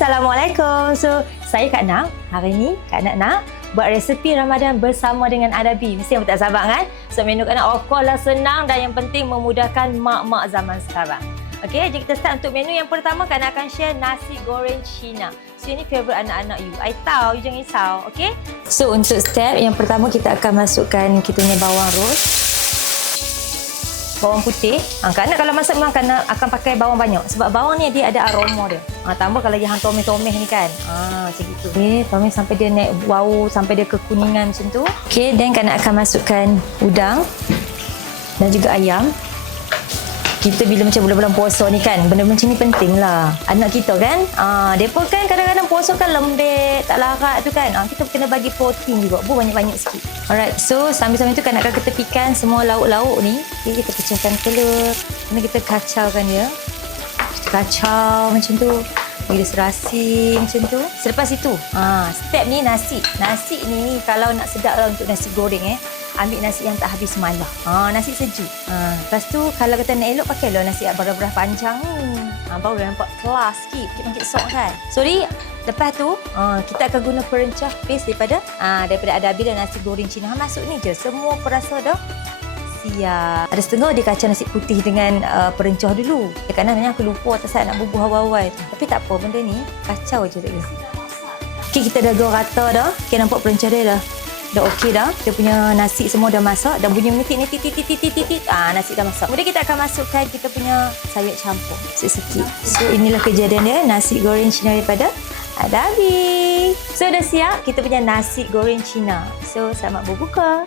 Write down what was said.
Assalamualaikum. So, saya Kak Nak. Hari ni Kak nak buat resepi Ramadan bersama dengan Adabi. Mesti yang tak sabar kan? So, menu Kak Nak of course lah senang dan yang penting memudahkan mak-mak zaman sekarang. Okey, jadi kita start untuk menu yang pertama. Kak Nak akan share nasi goreng Cina. So, ini favourite anak-anak you. I tahu, you jangan risau. Okey? So, untuk step yang pertama kita akan masukkan kita punya bawang roast. Bawang putih. Kak Nak kalau masak memang Kak Nak akan pakai bawang banyak. Sebab bawang ni dia ada aroma dia. Tambah kalau yang tomeh-tomeh ni kan. Macam gitu. Okey, tomeh sampai dia naik bau, sampai dia kekuningan macam tu. Okey, then Kak Nak akan masukkan udang dan juga ayam. Kita bila macam bulan-bulan puasa ni kan, benda-benda macam ni penting lah. Anak kita kan, mereka kan kadang-kadang puasa kan lembek, tak larat tu kan. Kita kena bagi protein juga, banyak-banyak sikit. Alright, so sambil-sambil tu Kak Nak akan ketepikan semua lauk-lauk ni. Okay, kita pecahkan telur, kemudian kita kacaukan dia. Kita kacau macam tu. Bagi dia serasi macam tu. Selepas itu, step ni nasi. Nasi ni kalau nak sedap lah untuk nasi goreng ambil nasi yang tak habis semalam. Nasi sejuk. Lepas tu kalau kita nak elok pakailah nasi berah-berah panjang ni. Baru dah nampak kelas sikit sok kan. Sorry, lepas tu kita akan guna perencah paste daripada Adabi dan nasi goreng Cina. Masuk ni je. Semua perasa dah siap. Ada setengah dia kacau nasi putih dengan perencah dulu. Kadang-kadang aku lupa tak saat nak bubuh awal-awal. Tapi tak apa, benda ni kacau je tak kira. Okay, kita dah goreng rata dah. Okay, nampak perencah dia dah. Dah okey dah. Kita punya nasi semua dah masak. Dah bunyi menitik. Nasi dah masak. Kemudian kita akan masukkan kita punya sayur campur. Sikit. So, inilah kejadian dia. Nasi goreng Cina daripada Adabi. So, dah siap kita punya nasi goreng Cina. So, selamat berbuka.